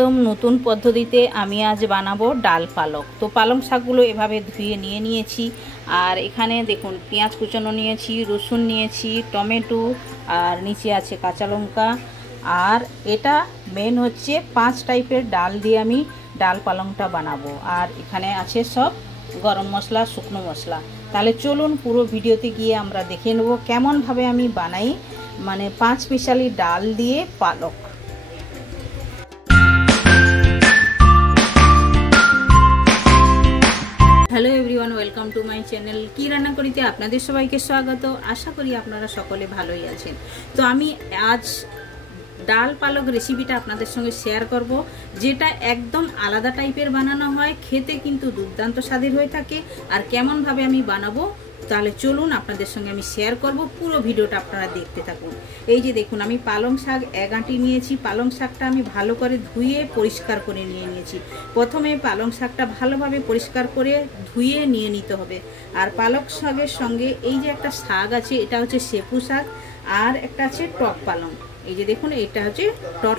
একদম নতুন পদ্ধতিতে আমি আজ বানাবো ডাল পালক। তো পালং শাকগুলো এভাবে ধুয়ে নিয়েছি। আর এখানে দেখুন পেঁয়াজ কুচানো নিয়েছি, রসুন নিয়েছি, টমেটো, আর নিচে আছে কাঁচা লঙ্কা। আর এটা মেন হচ্ছে 5 টাইপের ডাল দিয়ে আমি ডাল পালংটা বানাবো। আর এখানে আছে সব গরম মশলা, শুকনো মশলা। তাহলে চলুন পুরো ভিডিওতে গিয়ে আমরা দেখে নেব কেমনভাবে আমি বানাই, মানে 5 স্পেশালি ডাল দিয়ে পালক। Hello everyone, welcome to my channel. কি রান্না করিতে আপনাদের সবাইকে স্বাগত। আশা করি আপনারা সকলে ভালোই আছেন। তো আমি আজ ডাল পালক রেসিপিটা আপনাদের সঙ্গে শেয়ার করব, যেটা একদম আলাদা টাইপের বানানো হয়, খেতে কিন্তু দুর্দান্ত স্বাদের হয়ে থাকে। আর কেমনভাবে আমি বানাবো তাহলে চলুন আপনাদের সঙ্গে আমি শেয়ার করব। পুরো ভিডিওটা আপনারা দেখতে থাকুন। এই যে দেখুন আমি পালং শাক 1 আঁটি নিয়েছি। পালং শাকটা আমি ভালো করে ধুয়ে পরিষ্কার করে নিয়েছি। প্রথমে পালং শাকটা ভালোভাবে পরিষ্কার করে ধুয়ে নিয়ে নিতে হবে। আর পালং শাকের সঙ্গে এই যে একটা শাক আছে, এটা হচ্ছে সেপু শাক, আর একটা আছে টক পালং। এই যে দেখুন এটা হচ্ছে টক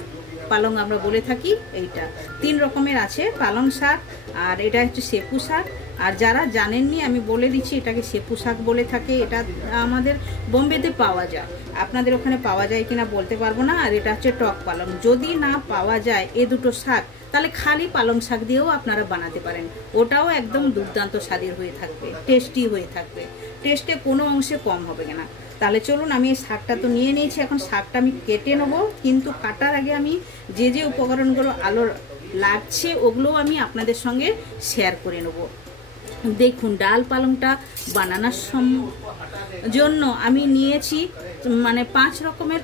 পালং আমরা বলে থাকি। এইটা 3 রকমের আছে পালং শাক, আর এটা হচ্ছে সেপু শাক। আর যারা জানেননি আমি বলে দিচ্ছি, এটাকে সেপু শাক বলে থাকে। এটা আমাদের বোম্বেতে পাওয়া যায়, আপনাদের ওখানে পাওয়া যায় কিনা বলতে পারবো না। আর এটা হচ্ছে টক পালং। যদি না পাওয়া যায় এ দুটো শাক, তাহলে খালি পালং শাক দিয়েও আপনারা বানাতে পারেন। ওটাও একদম দুর্দান্ত স্বাদের হয়ে থাকবে, টেস্টি হয়ে থাকবে, টেস্টে কোনো অংশে কম হবে না। তাহলে চলুন, আমি এই শাকটা তো নিয়ে নিয়েছি, এখন শাকটা আমি কেটে নেবো। কিন্তু কাটার আগে আমি যে যে উপকরণগুলো আলো লাগছে ওগুলোও আমি আপনাদের সঙ্গে শেয়ার করে নেব। দেখুন ডাল পালংটা বানানোর জন্য আমি নিয়েছি মানে 5 রকমের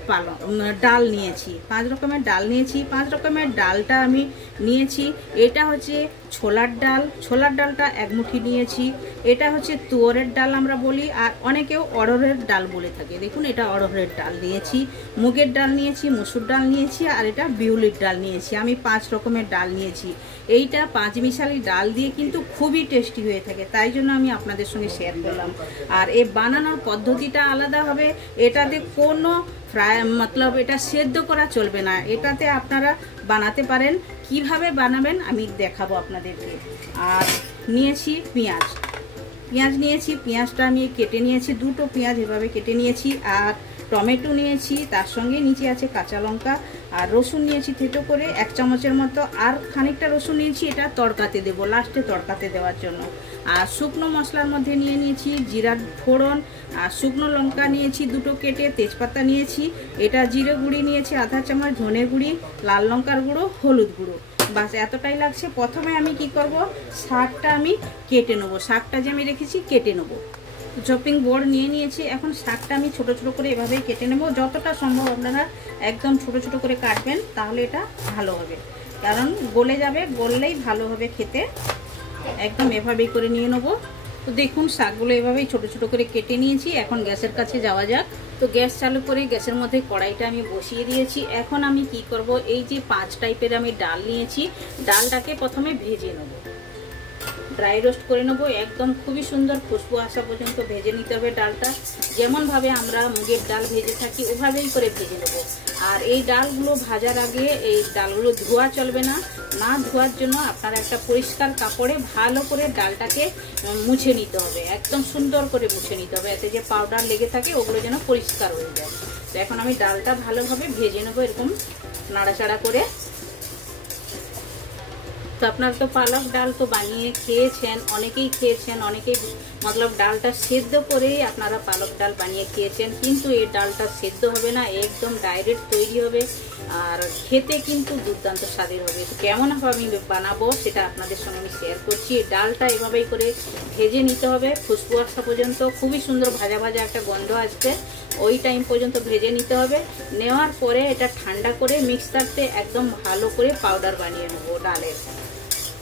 ডাল নিয়েছি। 5 রকমের ডাল নিয়েছি। 5 রকমের ডালটা আমি নিয়েছি। এটা হচ্ছে ছোলার ডাল, ছোলার ডালটা 1 মুঠি নিয়েছি। এটা হচ্ছে তুয়রের ডাল আমরা বলি, আর অনেকেও অড়হরের ডাল বলে থাকে। দেখুন এটা অড়হরের ডাল নিয়েছি, মুগের ডাল নিয়েছি, মসুর ডাল নিয়েছি, আর এটা বিউলির ডাল নিয়েছি। আমি 5 রকমের ডাল নিয়েছি। এইটা 5 মিশালি ডাল দিয়ে কিন্তু খুবই টেস্টি হয়ে থাকে, তাই জন্য আমি আপনাদের সঙ্গে শেয়ার করলাম। আর এই বানানোর পদ্ধতিটা আলাদা হবে। এটাতে কোনো এটা সেদ্ধ করা চলবে না। এটাতে আপনারা বানাতে পারেন। কিভাবে বানাবেন আমি দেখাবো আপনাদেরকে। আর নিয়েছি পেঁয়াজ নিয়েছি। পেঁয়াজটা আমি কেটে নিয়েছি, 2টো পেঁয়াজ এভাবে কেটে নিয়েছি। আর টমেটো নিয়েছি, তার সঙ্গে নিচে আছে কাঁচা লঙ্কা। আর রসুন নিয়েছি থেতো করে 1 চামচের মতো। আর খানিকটা রসুন নিয়েছি, এটা তড়কাতে দেবো, লাস্টে তড়কাতে দেওয়ার জন্য। আর শুকনো মশলার মধ্যে নিয়ে নিয়েছি জিরার ফোড়ন, আর শুকনো লঙ্কা নিয়েছি 2টো কেটে, তেজপাতা নিয়েছি, এটা জিরে গুঁড়ি নিয়েছি আধা চামচ, ধনে গুঁড়ি, লাল লঙ্কার গুঁড়ো, হলুদ গুঁড়ো। বাস এতটাই লাগছে। প্রথমে আমি কি করব, শাকটা আমি কেটে নেবো। শাকটা যে আমি রেখেছি কেটে নেবো। চপিং বোর্ড নিয়ে নিয়েছি। এখন শাকটা আমি ছোট ছোট করে এভাবেই কেটে নেব। যতটা সম্ভব আপনারা একদম ছোট ছোট করে কাটবেন, তাহলে এটা ভালো হবে, কারণ গলে যাবে, গললেই ভালো হবে খেতে। একদম এভাবেই করে নিয়ে নেব। তো দেখুন শাকগুলো এভাবেই ছোট ছোট করে কেটে নিয়েছি। এখন গ্যাসের কাছে যাওয়া যাক। তো গ্যাস চালু করে গ্যাসের মধ্যে কড়াইটা আমি বসিয়ে দিয়েছি। এখন আমি কি করব, এই যে 5 টাইপের আমি ডাল নিয়েছি, ডালটাকে প্রথমে ভেজে নেব, ড্রাই রোস্ট করে নেবো। একদম খুবই সুন্দর খুশবু আসা পর্যন্ত ভেজে নিতে হবে ডালটা। যেমনভাবে আমরা মুগের ডাল ভেজে থাকি ওভাবেই করে ভেজে নেবো। আর এই ডালগুলো ভাজার আগে এই ডালগুলো ধোয়া চলবে না। না ধোয়ার জন্য আপনারা একটা পরিষ্কার কাপড়ে ভালো করে ডালটাকে মুছে নিতে হবে, একদম সুন্দর করে মুছে নিতে হবে, এতে যে পাউডার লেগে থাকে ওগুলো যেন পরিষ্কার হয়ে যায়। তো এখন আমি ডালটা ভালোভাবে ভেজে নেবো, এরকম নাড়াচাড়া করে। তো আপনারা তো পালক ডাল তো বানিয়ে খেয়েছেন, অনেকেই খেয়েছেন, অনেকেই মতলব ডালটা সেদ্ধ করেই আপনারা পালক ডাল বানিয়ে খেয়েছেন। কিন্তু এই ডালটা সেদ্ধ হবে না, একদম ডাইরেক্ট তৈরি হবে। আর খেতে কিন্তু দুর্দান্ত স্বাদের হবে। তো কেমনভাবে আমি বানাবো সেটা আপনাদের সঙ্গে আমি শেয়ার করছি। ডালটা এভাবেই করে ভেজে নিতে হবে খুশবু আসা পর্যন্ত। খুবই সুন্দর ভাজা ভাজা একটা গন্ধ আসবে, ওই টাইম পর্যন্ত ভেজে নিতে হবে। নেওয়ার পরে এটা ঠান্ডা করে মিক্সারতে একদম ভালো করে পাউডার বানিয়ে নেবো ডালের।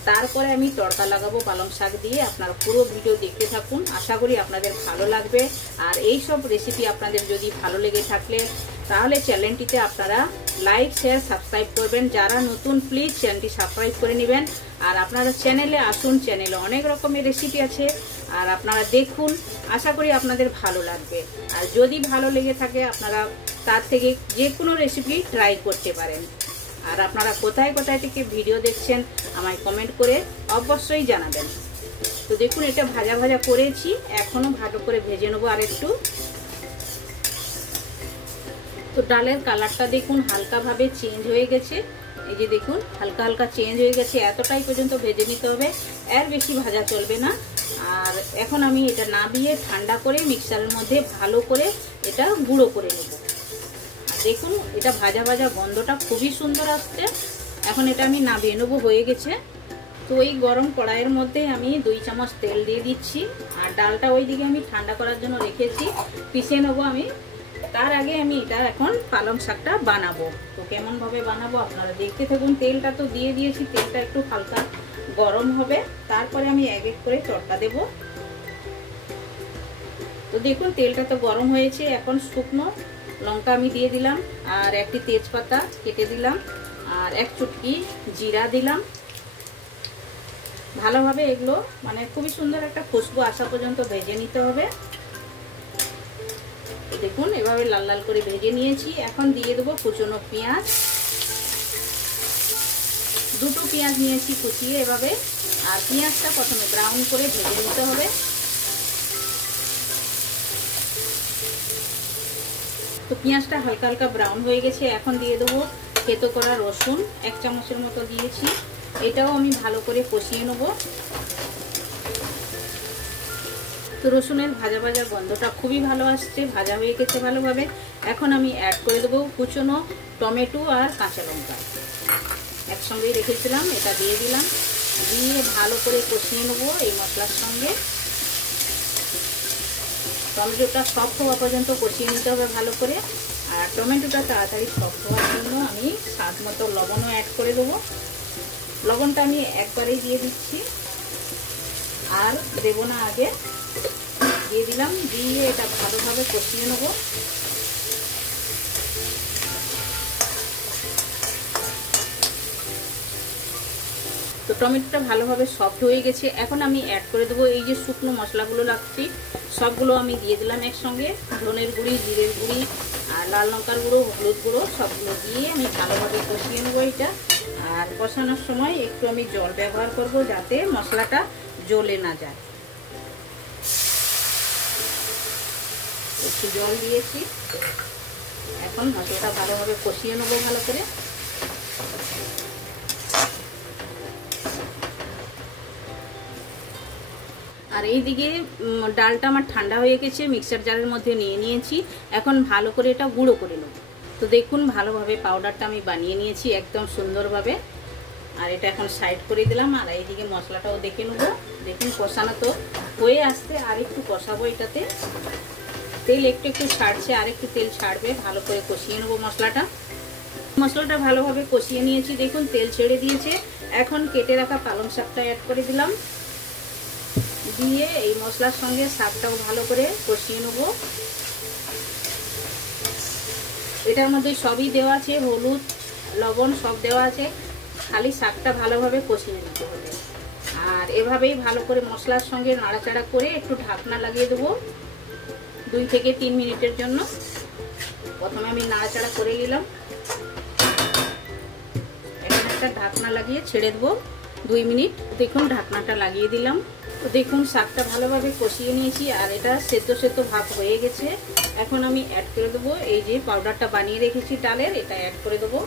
তারপরে আমি তড়কা লাগাবো পালং শাক দিয়ে। আপনারা পুরো ভিডিও দেখতে থাকুন, আশা করি আপনাদের ভালো লাগবে। আর এই সব রেসিপি আপনাদের যদি ভালো লেগে থাকলে তাহলে চ্যানেলটিতে আপনারা লাইক, শেয়ার, সাবস্ক্রাইব করবেন। যারা নতুন প্লিজ চ্যানেলটি সাবস্ক্রাইব করে নেবেন। আর আপনারা চ্যানেলে আসুন, চ্যানেলে অনেক রকমের রেসিপি আছে, আর আপনারা দেখুন, আশা করি আপনাদের ভালো লাগবে। আর যদি ভালো লেগে থাকে আপনারা তার থেকে যে কোনো রেসিপি ট্রাই করতে পারেন। আর আপনারা কোথায় কোথায় থেকে ভিডিও দেখছেন আমায় কমেন্ট করে অবশ্যই জানাবেন। তো দেখুন এটা ভাজা ভাজা করেছি, এখনো ভালো করে ভেজে নেবো আর একটু। তো ডালের কালারটা দেখুন হালকা ভাবে চেঞ্জ হয়ে গেছে, এই যে দেখুন হালকা হালকা চেঞ্জ হয়ে গেছে, এতটাই পর্যন্ত ভেজে নিতে হবে, এর বেশি ভাজা চলবে না। আর এখন আমি এটা নামিয়ে ঠান্ডা করে মিক্সারের মধ্যে ভালো করে এটা গুঁড়ো করে নেব। দেখুন এটা ভাজা ভাজা গন্ধটা খুবই সুন্দর আসছে। এখন এটা আমি নামিয়ে নেবো, হয়ে গেছে। তো ওই গরম কড়াইয়ের মধ্যে আমি 2 চামচ তেল দিয়ে দিচ্ছি, আর ডালটা ওইদিকে আমি ঠান্ডা করার জন্য রেখেছি, পিষে নেবো আমি। তার আগে আমি এটা এখন পালং শাকটা বানাবো। তো কেমন ভাবে বানাবো আপনারা দেখতে থাকুন। তেলটা তো দিয়ে দিয়েছি, তেলটা একটু হালকা গরম হবে, তারপরে আমি এক এক করে তড়কা দেব। তো দেখুন তেলটা তো গরম হয়েছে, এখন শুকনো লঙ্কা আমি দিয়ে দিলাম, আর একটি তেজপাতা কেটে দিলাম, আর 1 চুটকি জিরা দিলাম। ভালোভাবে এগুলো মানে খুবই সুন্দর একটা খুশবু আসা পর্যন্ত ভেজে নিতে হবে। দেখুন এভাবে লাল লাল করে ভেজে নিয়েছি। এখন দিয়ে দেবো কুচনো পেঁয়াজ, 2টো পেঁয়াজ নিয়েছি কুচিয়ে এভাবে, আর পেঁয়াজটা প্রথমে ব্রাউন করে ভেজে নিতে হবে। তো পেঁয়াজটা হালকা হালকা ব্রাউন হয়ে গেছে, এখন দিয়ে দেবো থেতো করা রসুন, 1 চামচের মতো দিয়েছি, এটাও আমি ভালো করে কষিয়ে নেব। তো রসুনের ভাজা ভাজা গন্ধটা খুবই ভালো আসছে, ভাজা হয়ে গেছে ভালোভাবে। এখন আমি অ্যাড করে দেবো কুচনো টমেটো আর কাঁচা লঙ্কা, একসঙ্গেই রেখেছিলাম, এটা দিয়ে দিলাম, দিয়ে ভালো করে কষিয়ে নেবো এই মশলার সঙ্গে। টমেটোটা সফট হওয়া পর্যন্ত কষিয়ে নিতে হবে ভালো করে। আর টমেটোটা তাড়াতাড়ি সফট হওয়ার জন্য আমি স্বাদ মতো লবণও অ্যাড করে দেবো। লবণটা আমি একবারেই দিয়ে দিচ্ছি, আর দেব না আগে, দিয়ে দিলাম, দিয়ে এটা ভালোভাবে কষিয়ে নেব। তো টমেটোটা ভালোভাবে সফট হয়ে গেছে, এখন আমি অ্যাড করে দেবো এই যে শুকনো মশলাগুলো লাগছে, সবগুলো আমি দিয়ে দিলাম একসঙ্গে। ধনের গুঁড়ি, জিরের গুঁড়ি, আর লাল লঙ্কার গুঁড়ো, হলুদ গুঁড়ো, সবগুলো দিয়ে আমি ভালোভাবে কষিয়ে নেবো এটা। আর কষানোর সময় একটু আমি জল ব্যবহার করব, যাতে মশলাটা জ্বলে না যায়। একটু জল দিয়েছি, এখন মশলাটা ভালোভাবে কষিয়ে নেবো ভালো করে। আর এইদিকে ডালটা আমার ঠান্ডা হয়ে গেছে, মিক্সার জারের মধ্যে নিয়ে নিয়েছি, এখন ভালো করে এটা গুঁড়ো করে নেব। তো দেখুন ভালোভাবে পাউডারটা আমি বানিয়ে নিয়েছি একদম সুন্দরভাবে, আর এটা এখন সাইড করে দিলাম। আর এইদিকে মশলাটাও দেখে নেবো, দেখুন কষানো তো হয়ে আসছে, আর একটু কষাবো এটাতে। তেল একটু একটু ছাড়ছে, আর একটু তেল ছাড়বে, ভালো করে কষিয়ে নেবো মশলাটা ভালোভাবে কষিয়ে নিয়েছি, দেখুন তেল ছেড়ে দিয়েছে। এখন কেটে রাখা পালং শাকটা অ্যাড করে দিলাম, দিয়ে এই মশলার সঙ্গে শাকটাও ভালো করে কষিয়ে নেব। এটার মধ্যে সবই দেওয়া আছে, হলুদ লবণ সব দেওয়া আছে, খালি শাকটা ভালোভাবে কষিয়ে নিতে হবে। আর এভাবেই ভালো করে মশলার সঙ্গে নাড়াচাড়া করে একটু ঢাকনা লাগিয়ে দেবো 2 থেকে 3 মিনিটের জন্য। প্রথমে আমি নাড়াচাড়া করে নিলাম, এখন একটা ঢাকনা লাগিয়ে ছেড়ে দেবো 2 মিনিট। দেখুন ঢাকনাটা লাগিয়ে দিলাম। তো দেখুন শাকটা ভালোভাবে কষিয়ে নিয়েছি, আর এটা সেদ্ধ সেদ্ধ ভাব হয়ে গেছে। এখন আমি অ্যাড করে দেবো এই যে পাউডারটা বানিয়ে রেখেছি ডালের, এটা অ্যাড করে দেবো,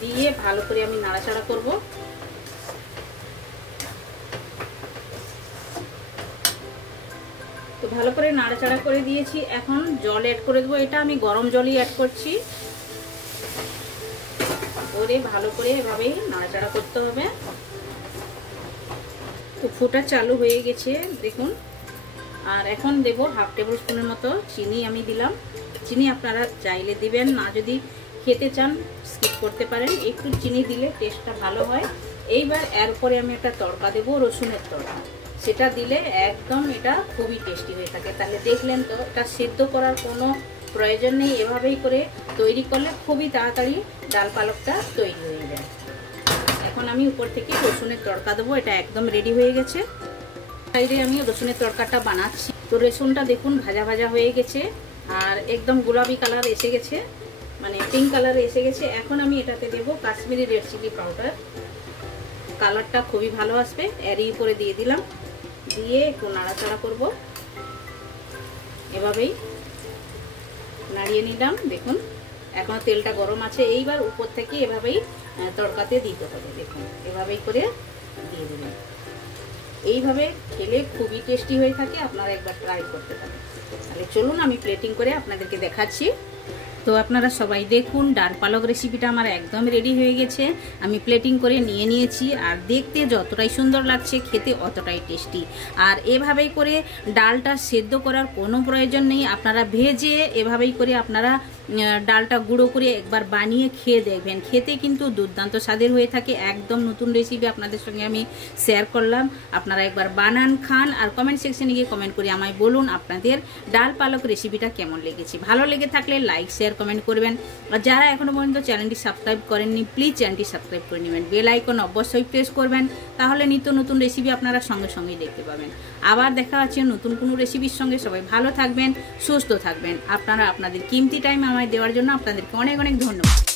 দিয়ে ভালো করে আমি নাড়াচাড়া করব। তো ভালো করে নাড়াচাড়া করে দিয়েছি, এখন জল অ্যাড করে দেবো, এটা আমি গরম জলই অ্যাড করছি। করে ভালো করে এভাবেই নাড়াচাড়া করতে হবে। তো ফোটা চালু হয়ে গেছে দেখুন। আর এখন দেব 1/2 টেবিল স্পুনের মতো চিনি আমি দিলাম। চিনি আপনারা চাইলে দিবেন, না যদি খেতে চান স্কিপ করতে পারেন, একটু চিনি দিলে টেস্টটা ভালো হয়। এইবার এর পরে আমি একটা তড়কা দেব, রসুনের তড়কা, সেটা দিলে একদম এটা খুবই টেস্টি হয়ে থাকে। তাহলে দেখলেন তো, এটা সেদ্ধ করার কোনো প্রয়োজন নেই, এভাবেই করে তৈরি করলে খুবই তাড়াতাড়ি ডাল পালকটা তৈরি হয়ে যায়। এখন আমি উপর থেকে রসুনের তড়কা দেবো, এটা একদম রেডি হয়ে গেছে। সাইডে আমি রসুনের তড়কাটা বানাচ্ছি। তো রসুনটা দেখুন ভাজা ভাজা হয়ে গেছে, আর একদম গোলাপি কালার এসে গেছে, মানে পিঙ্ক কালারে এসে গেছে। এখন আমি এটাতে দেবো কাশ্মীরি রেড চিলি পাউডার, কালারটা খুবই ভালো আসবে। এরই উপরে দিয়ে দিলাম, দিয়ে একটু নাড়াচাড়া করব, এভাবেই নাড়িয়ে নিলাম। দেখুন এখন তেলটা গরম আছে, এইবার উপর থেকে এভাবেই তড়কাতে দিতে হবে। দেখুন এভাবেই করে দিয়ে দেবেন। এইভাবে খেলে খুবই টেস্টি হয়ে থাকে, আপনারা একবার ট্রাই করতে পারেন। তাহলে চলুন আমি প্লেটিং করে আপনাদেরকে দেখাচ্ছি। তো আপনারা সবাই দেখুন, ডাল পালক রেসিপিটা আমার একদম রেডি হয়ে গেছে। আমি প্লেটিং করে নিয়ে নিয়েছি, আর দেখতে যতটাই সুন্দর লাগছে খেতে অতটাই টেস্টি। আর এভাবেই করে ডালটা সেদ্ধ করার কোনো প্রয়োজন নেই, আপনারা ভেজে এভাবেই করে আপনারা ডালটা গুঁড়ো করে একবার বানিয়ে খেয়ে দেখবেন, খেতে কিন্তু দুর্দান্ত স্বাদের হয়ে থাকে। একদম নতুন রেসিপি আপনাদের সঙ্গে আমি শেয়ার করলাম, আপনারা একবার বানান, খান, আর কমেন্ট সেকশনে গিয়ে কমেন্ট করে আমায় বলুন আপনাদের ডাল পালক রেসিপিটা কেমন লেগেছে। ভালো লেগে থাকলে লাইক শেয়ার কমেন্ট করবেন, আর যারা এখনো পর্যন্ত চ্যানেলটি সাবস্ক্রাইব করেননি প্লিজ চ্যানেলটি সাবস্ক্রাইব করে নেবেন, বেল আইকন অবশ্যই প্রেস করবেন, তাহলে নিত্য নতুন রেসিপি আপনারা সঙ্গে সঙ্গেই দেখতে পাবেন। আবার দেখা হচ্ছে নতুন কোনো রেসিপির সঙ্গে। সবাই ভালো থাকবেন, সুস্থ থাকবেন। আপনারা আপনাদের কিমতি টাইম আমায় দেওয়ার জন্য আপনাদেরকে অনেক অনেক ধন্যবাদ।